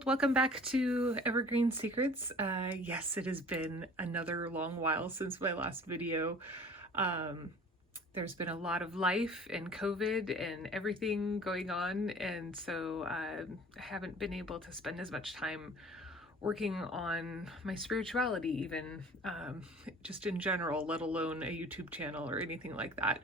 world, welcome back to Evergreen Secrets. Yes, it has been another long while since my last video. There's been a lot of life and COVID and everything going on, and so I haven't been able to spend as much time working on my spirituality even, just in general, let alone a YouTube channel or anything like that.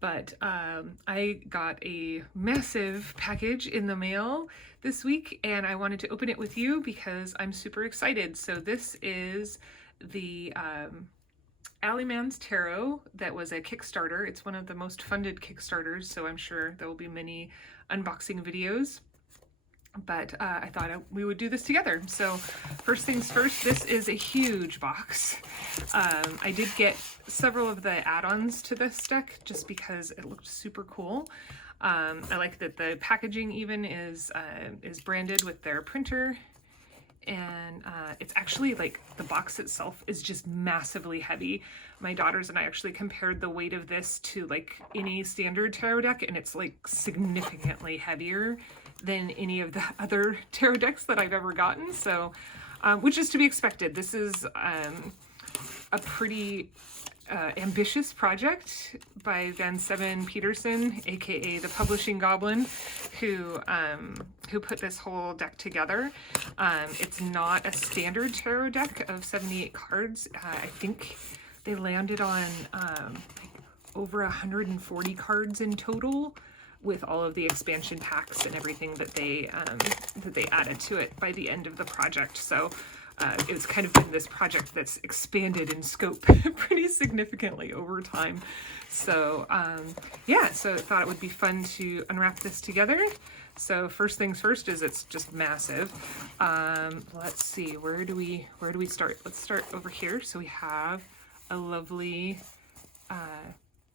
But I got a massive package in the mail this week, and I wanted to open it with you because I'm super excited. So this is the Alleyman Tarot that was a Kickstarter. It's one of the most funded Kickstarters, so I'm sure there will be many unboxing videos. But I thought we would do this together. So first things first, this is a huge box. I did get several of the add-ons to this deck just because it looked super cool. I like that the packaging even is branded with their printer. And it's actually like the box itself is just massively heavy. My daughters and I actually compared the weight of this to like any standard tarot deck, and it's like significantly heavier than any of the other tarot decks that I've ever gotten. So, which is to be expected. This is a pretty ambitious project by Seven Pederson, aka the Publishing Goblin, who put this whole deck together. It's not a standard tarot deck of 78 cards. I think they landed on over 140 cards in total, with all of the expansion packs and everything that they added to it by the end of the project. So it's kind of been this project that's expanded in scope pretty significantly over time. So yeah, so I thought it would be fun to unwrap this together. So first things first is it's just massive. Let's see, where do we start? Let's start over here. So we have a lovely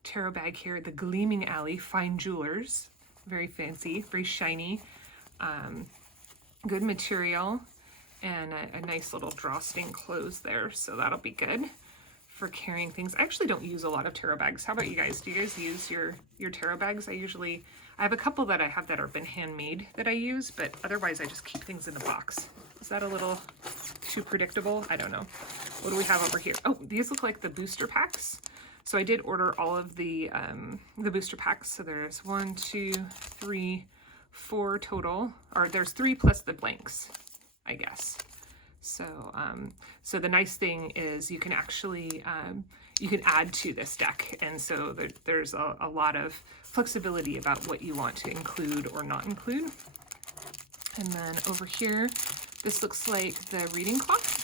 tarot bag here, the Gleaming Alley Fine Jewelers. Very fancy, very shiny, good material, and a nice little drawstring close there, so that'll be good for carrying things. I actually don't use a lot of tarot bags. How about you guys? Do you guys use your tarot bags? I have a couple that I have that have been handmade that I use, but otherwise I just keep things in the box. Is that a little too predictable? I don't know. What do we have over here? Oh, these look like the booster packs. So I did order all of the booster packs. So there's 1, 2, 3, 4 total, or there's 3 plus the blanks, I guess. So so the nice thing is you can actually you can add to this deck, and so there's a lot of flexibility about what you want to include or not include. And then over here, this looks like the reading cloth.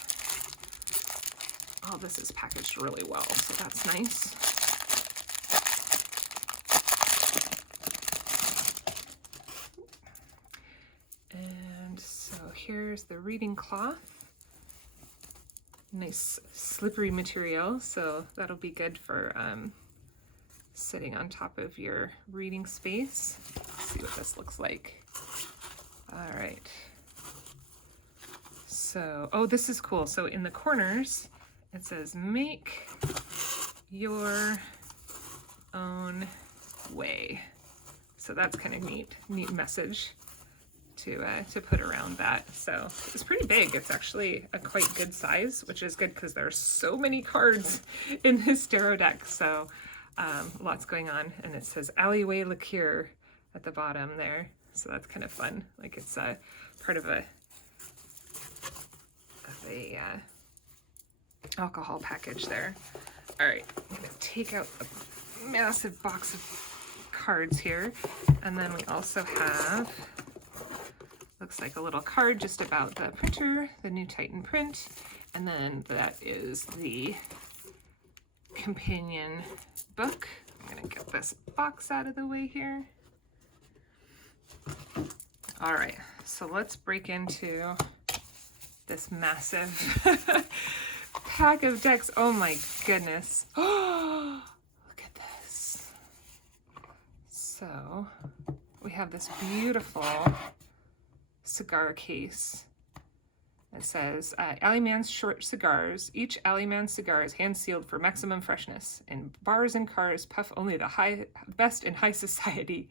Oh, this is packaged really well, so that's nice. And so here's the reading cloth. Nice slippery material, so that'll be good for sitting on top of your reading space. Let's see what this looks like. All right. So, oh, this is cool. So in the corners, it says, make your own way. So that's kind of neat message to put around that. So it's pretty big. It's actually a quite good size, which is good because there are so many cards in this tarot deck. So lots going on. And it says Alleyway Liqueur at the bottom there. So that's kind of fun. Like it's part of a alcohol package there. All right, I'm gonna take out a massive box of cards here, and then we also have, looks like a little card just about the printer, the new Titan print, and then that is the companion book. I'm gonna get this box out of the way here. All right, so let's break into this massive pack of decks. Oh my goodness. Oh, look at this. So we have this beautiful cigar case. It says, Alleyman's short cigars. Each Alleyman cigar is hand-sealed for maximum freshness. In bars and cars, puff only the best in high society.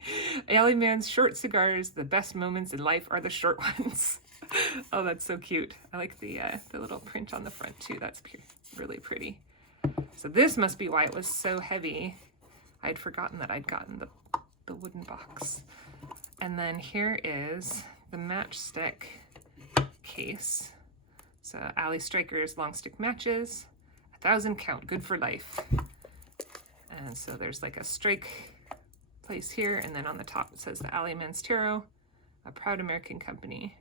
Alleyman's short cigars, the best moments in life are the short ones. Oh, that's so cute. I like the little print on the front too. That's really pretty. So this must be why it was so heavy. I'd forgotten that I'd gotten the wooden box. And then here is the matchstick case. So Alley Strikers long stick matches, 1,000 count, good for life. And so there's like a strike place here, and then on the top it says the Alleyman Tarot, a proud American company.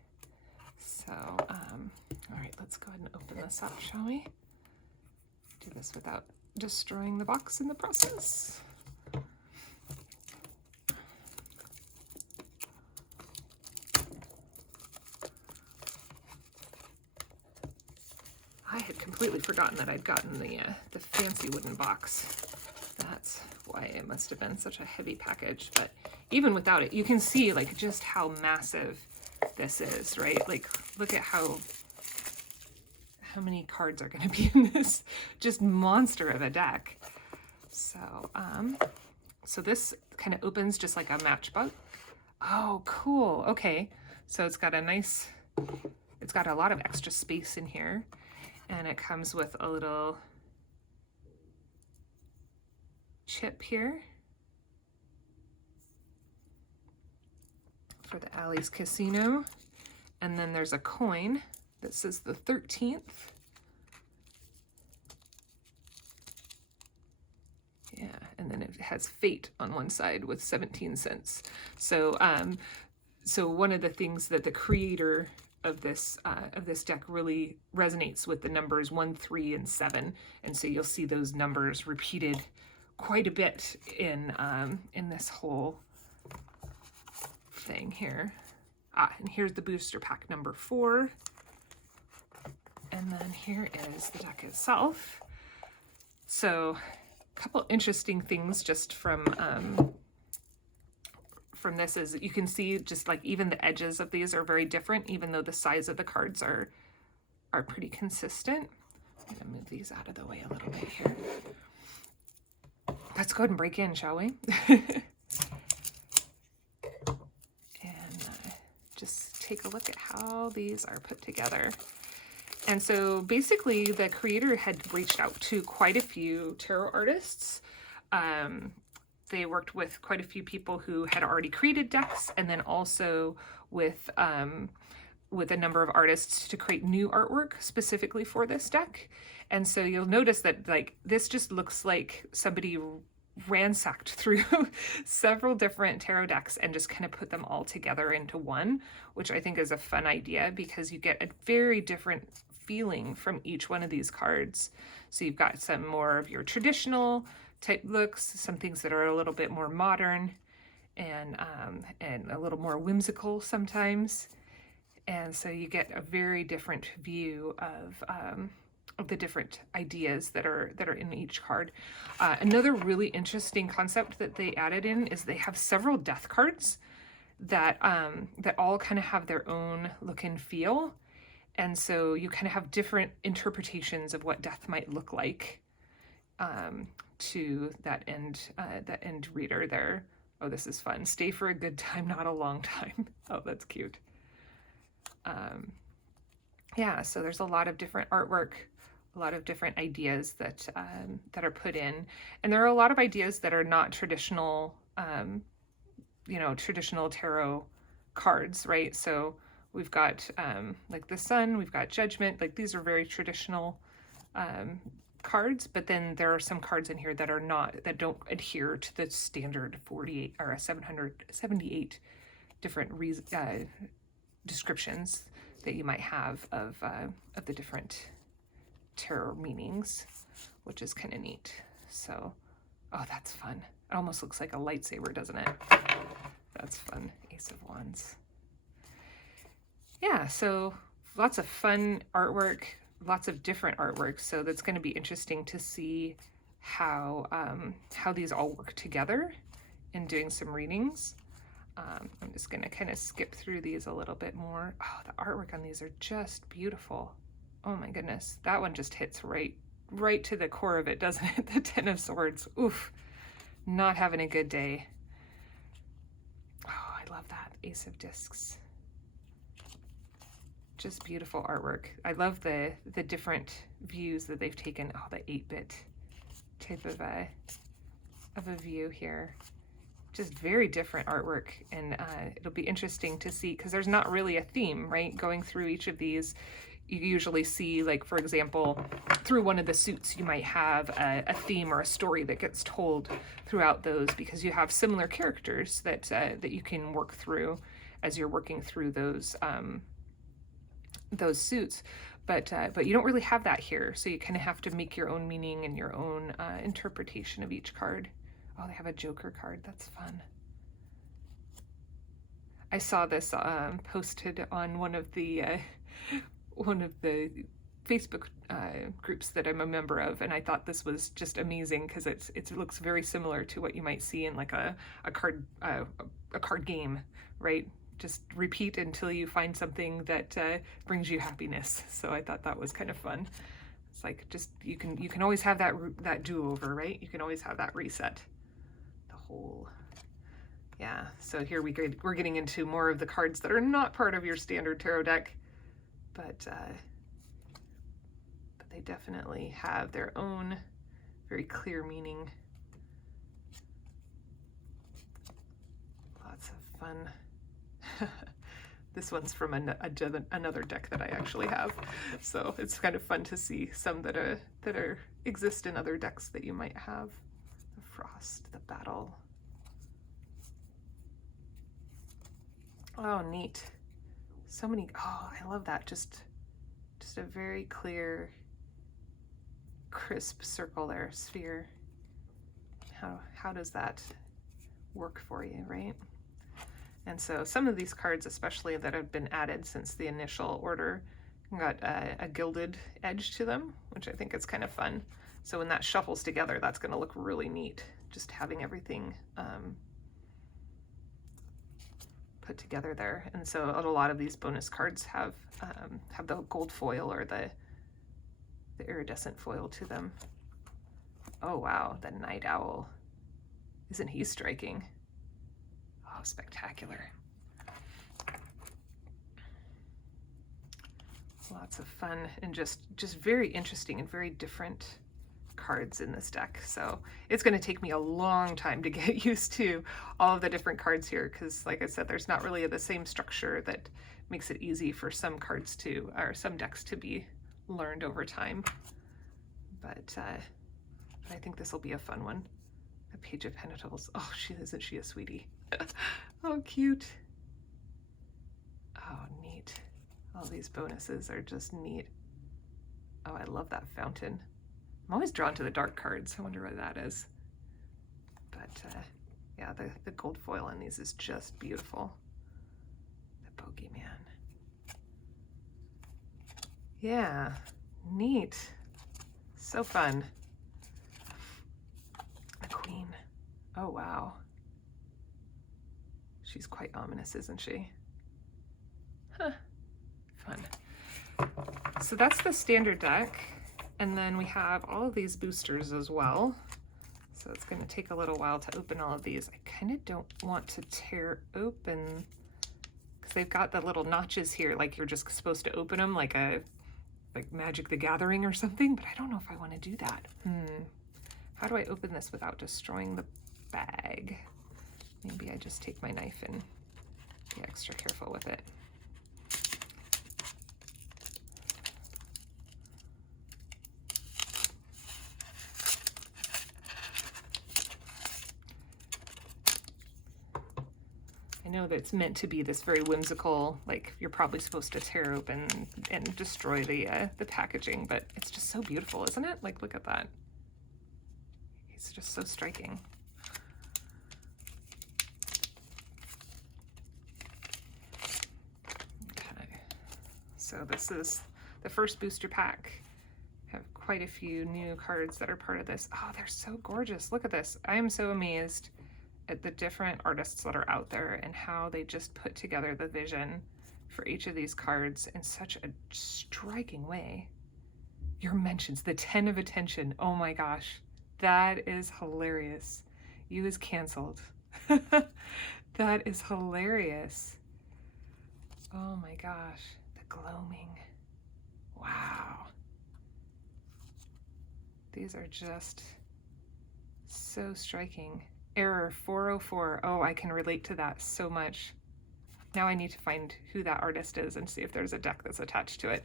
So, all right, let's go ahead and open this up, shall we? Do this without destroying the box in the process. I had completely forgotten that I'd gotten the fancy wooden box. That's why it must have been such a heavy package. But even without it, you can see like just how massive this is, right? Like, look at how many cards are going to be in this just monster of a deck. So, so this kind of opens just like a matchbook. Oh, cool. Okay. So it's got a nice, it's got a lot of extra space in here. And it comes with a little chip here for the Alley's Casino. And then there's a coin that says the 13th. Yeah, and then it has fate on one side with 17 cents. So, so one of the things that the creator of this deck really resonates with the numbers 1, 3, and 7, and so you'll see those numbers repeated quite a bit in this whole thing here. And here's the booster pack number 4, and then here is the deck itself. So, a couple interesting things just from this is you can see just like even the edges of these are very different, even though the size of the cards are pretty consistent. I'm gonna move these out of the way a little bit here. Let's go ahead and break in, shall we? And just take a look at how these are put together. And so basically the creator had reached out to quite a few tarot artists. They worked with quite a few people who had already created decks, and then also with a number of artists to create new artwork specifically for this deck. And so you'll notice that like this just looks like somebody ransacked through several different tarot decks and just kind of put them all together into one, which I think is a fun idea because you get a very different feeling from each one of these cards. So you've got some more of your traditional type looks, some things that are a little bit more modern and a little more whimsical sometimes. And so you get a very different view of the different ideas that are in each card. Another really interesting concept that they added in is they have several death cards that all kind of have their own look and feel. And so you kind of have different interpretations of what death might look like to that end reader there. Oh, this is fun. Stay for a good time, not a long time. Oh, that's cute. Yeah, so there's a lot of different artwork, a lot of different ideas that are put in, and there are a lot of ideas that are not traditional, traditional tarot cards, right? So we've got like the Sun, we've got Judgment, like these are very traditional cards, but then there are some cards in here that are not, that don't adhere to the standard 48 or 778 different descriptions that you might have of the different tarot meanings, which is kind of neat. So, oh, that's fun. It almost looks like a lightsaber, doesn't it? That's fun. Ace of Wands. Yeah, so lots of fun artwork, lots of different artwork. So that's going to be interesting to see how these all work together in doing some readings. I'm just going to kind of skip through these a little bit more. Oh, the artwork on these are just beautiful. Oh my goodness. That one just hits right to the core of it, doesn't it? The Ten of Swords. Oof. Not having a good day. Oh, I love that. Ace of Discs. Just beautiful artwork. I love the different views that they've taken. Oh, the 8-bit type of a view here. Just very different artwork, and it'll be interesting to see, because there's not really a theme, right? Going through each of these, you usually see, like, for example, through one of the suits, you might have a theme or a story that gets told throughout those, because you have similar characters that that you can work through as you're working through those suits. But you don't really have that here, so you kind of have to make your own meaning and your own interpretation of each card. Oh, they have a Joker card. That's fun. I saw this posted on one of the Facebook groups that I'm a member of, and I thought this was just amazing, because it looks very similar to what you might see in like a card game, right? Just repeat until you find something that brings you happiness. So I thought that was kind of fun. It's like, just you can always have that do-over, right? You can always have that reset. Yeah, so here we're getting into more of the cards that are not part of your standard tarot deck, but they definitely have their own very clear meaning. Lots of fun. This one's from another deck that I actually have, so it's kind of fun to see some that exist in other decks that you might have. The Frost, the Battle. Oh, neat. So many. Oh, I love that. Just a very clear, crisp circle there, sphere. How does that work for you, right? And so some of these cards, especially that have been added since the initial order, got a gilded edge to them, which I think is kind of fun. So when that shuffles together, that's going to look really neat, just having everything put together there. And so a lot of these bonus cards have the gold foil or the iridescent foil to them. Oh wow, the Night Owl. Isn't he striking? Oh, spectacular. Lots of fun and just very interesting and very different cards in this deck. So it's going to take me a long time to get used to all of the different cards here, because like I said, there's not really the same structure that makes it easy for some cards to, or some decks to be learned over time. But I think this will be a fun one. The Page of Pentacles. Oh, isn't she a sweetie? Oh, cute. Oh, neat. All these bonuses are just neat. Oh, I love that fountain. I'm always drawn to the dark cards. I wonder what that is. But yeah, the gold foil on these is just beautiful. The Bogeyman. Yeah, neat. So fun. The Queen. Oh, wow. She's quite ominous, isn't she? Huh. Fun. So that's the standard deck. And then we have all of these boosters as well. So it's going to take a little while to open all of these. I kind of don't want to tear open, because they've got the little notches here, like you're just supposed to open them like Magic the Gathering or something, but I don't know if I want to do that. How do I open this without destroying the bag? Maybe I just take my knife and be extra careful with it. I know that it's meant to be this very whimsical, like you're probably supposed to tear open and destroy the packaging, but it's just so beautiful, isn't it? Like, look at that. It's just so striking. Okay, so this is the first booster pack. I have quite a few new cards that are part of this. Oh, they're so gorgeous. Look at this. I am so amazed at the different artists that are out there and how they just put together the vision for each of these cards in such a striking way. Your mentions, the 10 of attention. Oh my gosh, that is hilarious. You is canceled. That is hilarious. Oh my gosh. The gloaming. Wow. These are just so striking. Error 404. Oh, I can relate to that so much. Now I need to find who that artist is and see if there's a deck that's attached to it.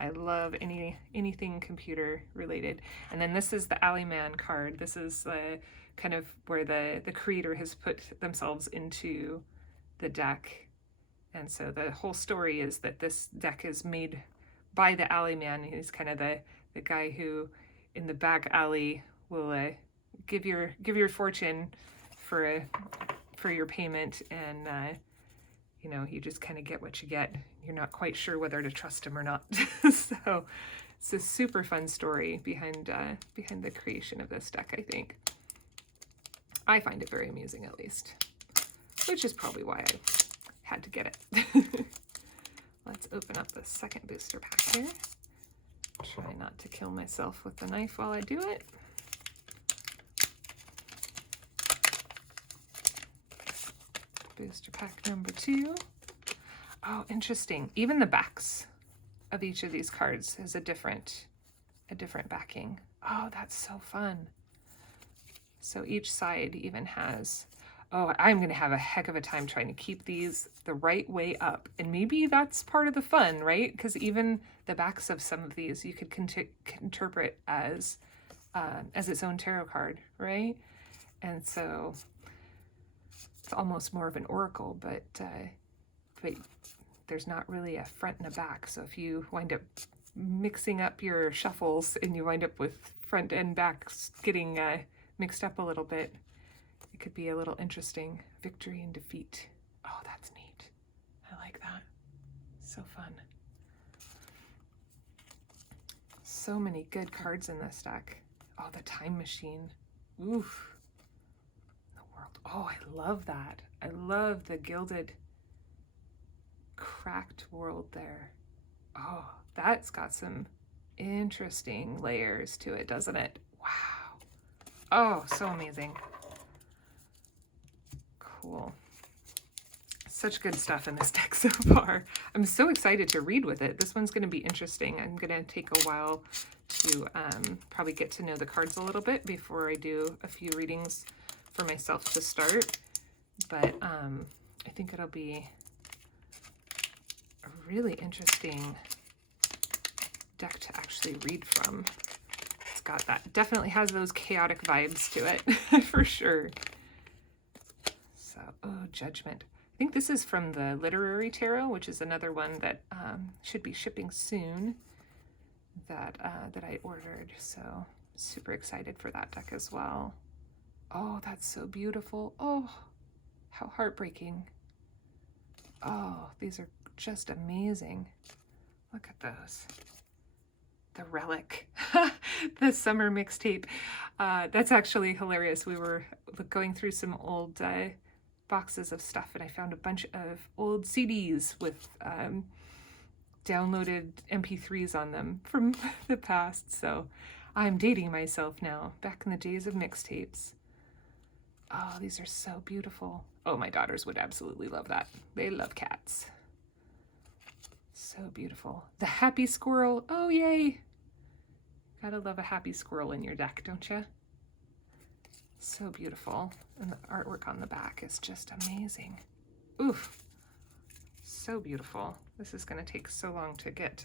I love anything computer related. And then this is the Alleyman card. This is kind of where the creator has put themselves into the deck. And so the whole story is that this deck is made by the Alleyman. He's kind of the guy who in the back alley will give your fortune for your payment, and you know, you just kind of get what you get. You're not quite sure whether to trust him or not. So it's a super fun story behind the creation of this deck, I think. I find it very amusing, at least, which is probably why I had to get it. Let's open up the second booster pack here. Try not to kill myself with the knife while I do it. Booster pack number 2. Oh, interesting. Even the backs of each of these cards has a different backing. Oh, that's so fun. So each side even has, oh, I'm going to have a heck of a time trying to keep these the right way up. And maybe that's part of the fun, right? Because even the backs of some of these you could interpret as its own tarot card, right? And so it's almost more of an oracle, but there's not really a front and a back. So if you wind up mixing up your shuffles and you wind up with front and backs getting mixed up a little bit, it could be a little interesting. Victory and defeat. Oh, that's neat. I like that. So fun. So many good cards in this deck. Oh, the time machine. Oof. Oh, I love that. I love the gilded, cracked world there. Oh, that's got some interesting layers to it, doesn't it? Wow. Oh, so amazing. Cool. Such good stuff in this deck so far. I'm so excited to read with it. This one's going to be interesting. I'm going to take a while to probably get to know the cards a little bit before I do a few readings for myself to start, but I think it'll be a really interesting deck to actually read from. It's got that, definitely has those chaotic vibes to it for sure. So, oh, Judgment. I think this is from the Literary Tarot, which is another one that should be shipping soon that I ordered. So super excited for that deck as well. Oh, that's so beautiful. Oh, how heartbreaking. Oh, these are just amazing. Look at those. The Relic, the summer mixtape. That's actually hilarious. We were going through some old boxes of stuff, and I found a bunch of old CDs with downloaded MP3s on them from the past. So I'm dating myself now, back in the days of mixtapes. Oh, these are so beautiful. Oh, my daughters would absolutely love that. They love cats. So beautiful. The Happy Squirrel. Oh, yay. Gotta love a happy squirrel in your deck, don't you? So beautiful. And the artwork on the back is just amazing. Oof. So beautiful. This is going to take so long to get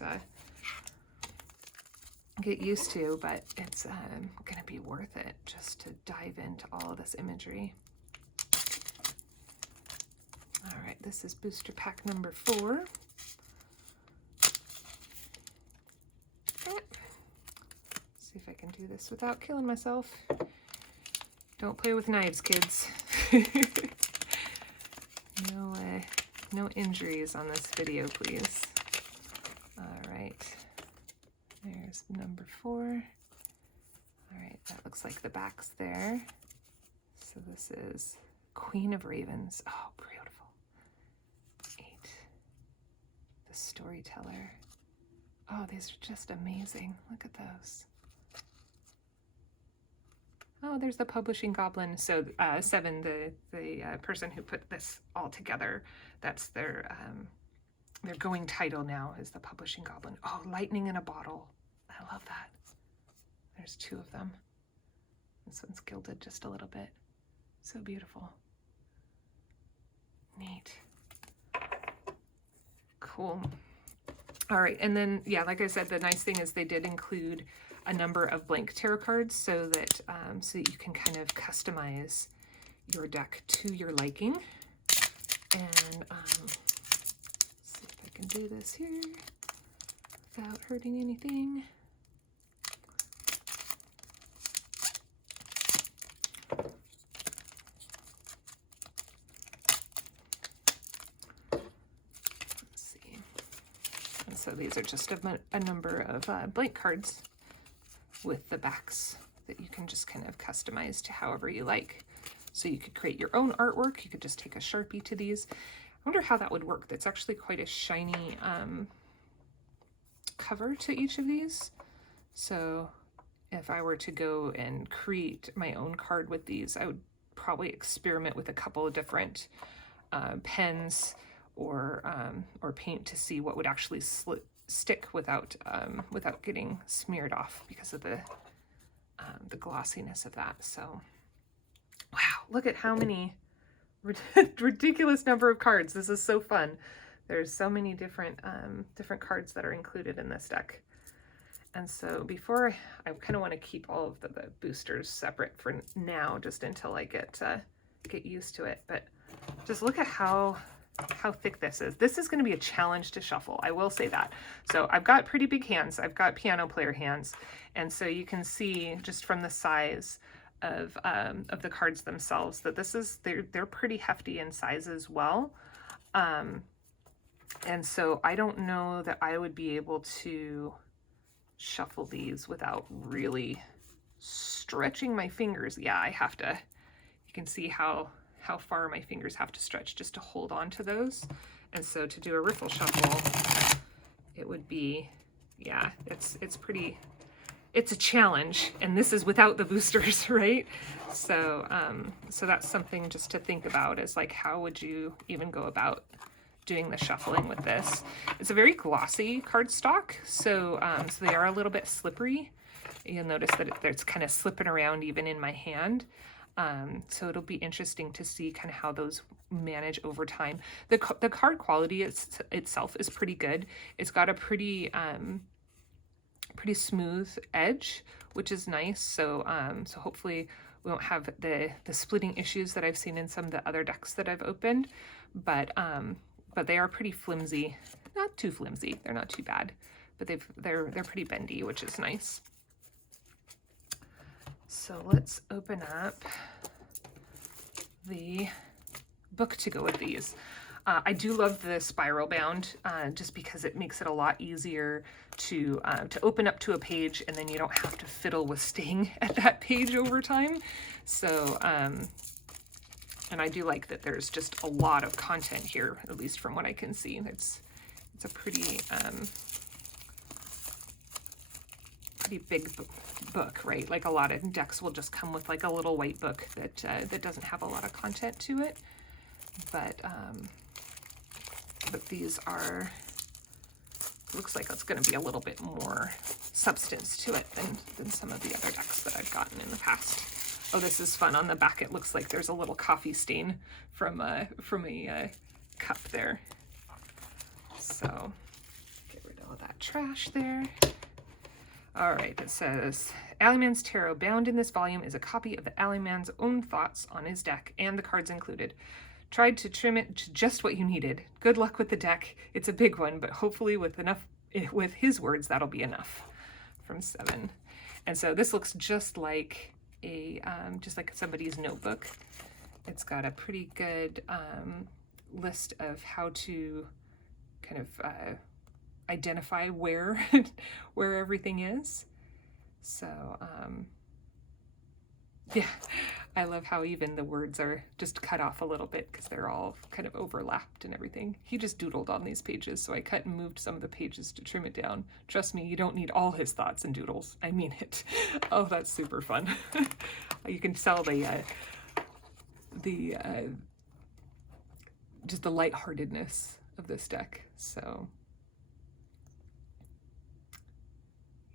used to, but it's going to be worth it just to dive into all of this imagery. All right, this is booster pack number 4. See if I can do this without killing myself. Don't play with knives, kids. No injuries on this video, please. All right. There's number 4. All right, that looks like the back's there. So this is Queen of Ravens. Oh, beautiful. 8. The Storyteller. Oh, these are just amazing. Look at those. Oh, there's the Publishing Goblin. So Seven, the person who put this all together, that's their their going title now is the Publishing Goblin. Oh, lightning in a bottle. I love that. There's 2 of them. This one's gilded just a little bit. So beautiful. Neat. Cool. All right, and then, yeah, like I said, the nice thing is they did include a number of blank tarot cards so that you can kind of customize your deck to your liking. And let's see if I can do this here without hurting anything. So these are just a number of blank cards with the backs that you can just kind of customize to however you like. So you could create your own artwork. You could just take a Sharpie to these. I wonder how that would work. That's actually quite a shiny cover to each of these. So if I were to go and create my own card with these, I would probably experiment with a couple of different pens or paint to see what would actually stick without getting smeared off because of the glossiness of that. So, wow, look at how many ridiculous number of cards. This is so fun. There's so many different cards that are included in this deck. And so before I kind of want to keep all of the boosters separate for now, just until I get used to it. But just look at how thick this is. This is going to be a challenge to shuffle. I will say that. So I've got pretty big hands. I've got piano player hands. And so you can see just from the size of the cards themselves that they're pretty hefty in size as well. And so I don't know that I would be able to shuffle these without really stretching my fingers. Yeah, I have to. You can see how far my fingers have to stretch just to hold on to those. And so to do a riffle shuffle, it would be, yeah, it's a challenge. And this is without the boosters, right? So, so that's something just to think about, is like, how would you even go about doing the shuffling with this? It's a very glossy cardstock, so so they are a little bit slippery. You'll notice that it's kind of slipping around even in my hand. So it'll be interesting to see kind of how those manage over time. The card quality itself is pretty good. It's got a pretty smooth edge, which is nice. So so hopefully we won't have the splitting issues that I've seen in some of the other decks that I've opened. But they are pretty flimsy. Not too flimsy. They're not too bad. But they're pretty bendy, which is nice. So let's open up the book to go with these. I do love the spiral bound just because it makes it a lot easier to open up to a page, and then you don't have to fiddle with staying at that page over time. So, and I do like that there's just a lot of content here, at least from what I can see. It's a pretty big book, right? Like a lot of decks will just come with like a little white book that doesn't have a lot of content to it. But these are, looks like it's going to be a little bit more substance to it than some of the other decks that I've gotten in the past. Oh, this is fun. On the back, it looks like there's a little coffee stain from a cup there. So get rid of all that trash there. All right, it says, Alleyman's Tarot, bound in this volume, is a copy of the Alleyman's own thoughts on his deck and the cards included. Tried to trim it to just what you needed. Good luck with the deck. It's a big one, but hopefully with his words, that'll be enough. From Seven. And so this looks just like somebody's notebook. It's got a pretty good list of how to kind of identify where everything is. So yeah, I love how even the words are just cut off a little bit because they're all kind of overlapped and everything. He just doodled on these pages, so I cut and moved some of the pages to trim it down. Trust me, you don't need all his thoughts and doodles. I mean it. Oh, that's super fun. You can tell just the lightheartedness of this deck. So,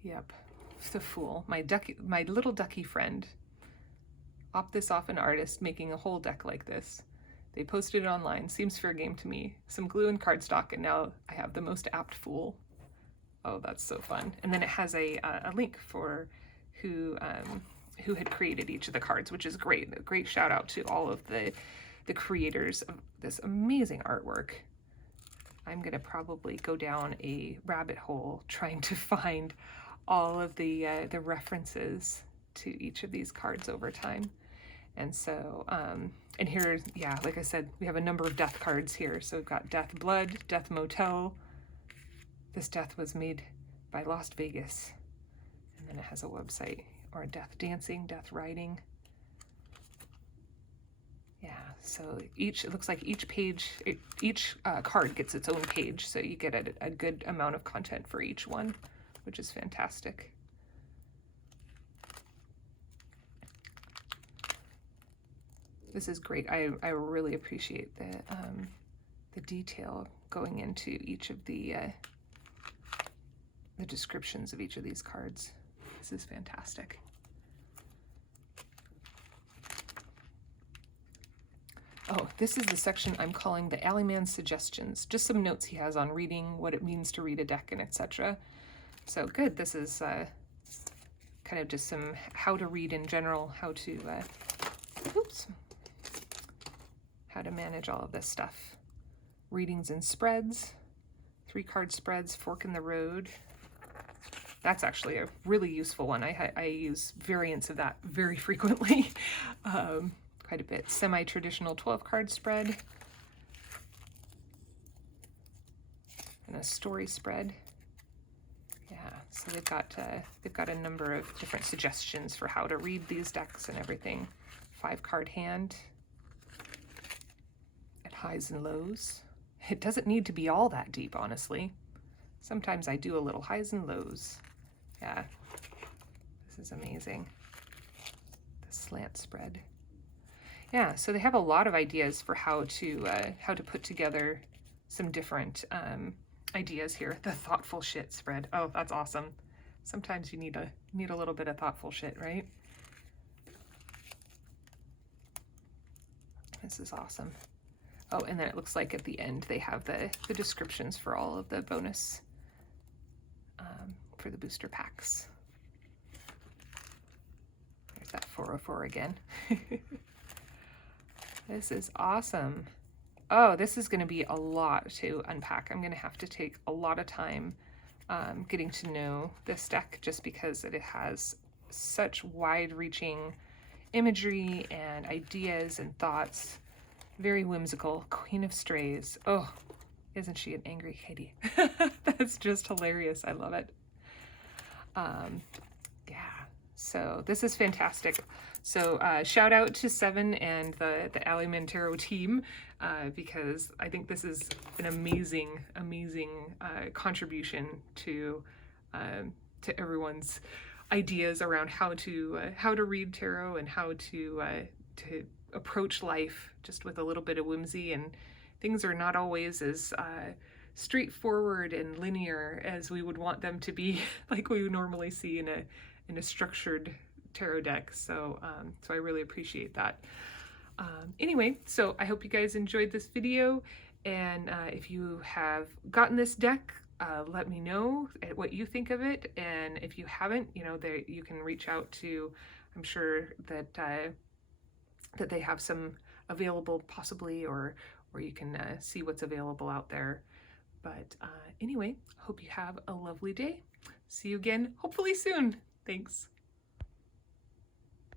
yep, the Fool, my little ducky friend. Opt this off an artist making a whole deck like this. They posted it online. Seems fair game to me. Some glue and cardstock, and now I have the most apt Fool. Oh, that's so fun. And then it has a link for who had created each of the cards, which is great. A great shout out to all of the creators of this amazing artwork. I'm gonna probably go down a rabbit hole trying to find all of the references to each of these cards over time. And so, and here, yeah, like I said, we have a number of death cards here. So we've got Death Blood, Death Motel. This death was made by Las Vegas. And then it has a website, or Death Dancing, Death Riding. Yeah, so it looks like each page, each card gets its own page. So you get a good amount of content for each one, which is fantastic. This is great. I really appreciate the detail going into each of the descriptions of each of these cards. This is fantastic. Oh, this is the section I'm calling the Alleyman Suggestions. Just some notes he has on reading, what it means to read a deck, and etc. So good. This is kind of just some how to read in general, how to how to manage all of this stuff. Readings and spreads, 3-card spreads, fork in the road. That's actually a really useful one. I use variants of that very frequently, quite a bit. Semi-traditional 12-card spread, and a story spread. Yeah, so they've got a number of different suggestions for how to read these decks and everything. 5-card hand. Highs and lows. It doesn't need to be all that deep, honestly. Sometimes I do a little highs and lows. Yeah, this is amazing. The slant spread. Yeah, so they have a lot of ideas for how to put together some different ideas here. The thoughtful shit spread. Oh, that's awesome. Sometimes you need a little bit of thoughtful shit, right? This is awesome. Oh, and then it looks like at the end they have the descriptions for all of the bonus for the booster packs. There's that 404 again. This is awesome. Oh, this is going to be a lot to unpack. I'm going to have to take a lot of time getting to know this deck, just because it has such wide-reaching imagery and ideas and thoughts. Very whimsical. Queen of Strays. Oh, isn't she an angry kitty? That's just hilarious. I love it. Yeah, so this is fantastic. So shout out to Seven and the Alleyman Tarot team, because I think this is an amazing contribution to everyone's ideas around how to read tarot and how to approach life just with a little bit of whimsy. And things are not always as straightforward and linear as we would want them to be, like we would normally see in a structured tarot deck. So so I really appreciate that. Anyway, so I hope you guys enjoyed this video, and if you have gotten this deck, let me know what you think of it. And if you haven't, you know, you can reach out to, I'm sure that that they have some available possibly, or you can see what's available out there. But anyway, hope you have a lovely day. See you again hopefully soon. Thanks.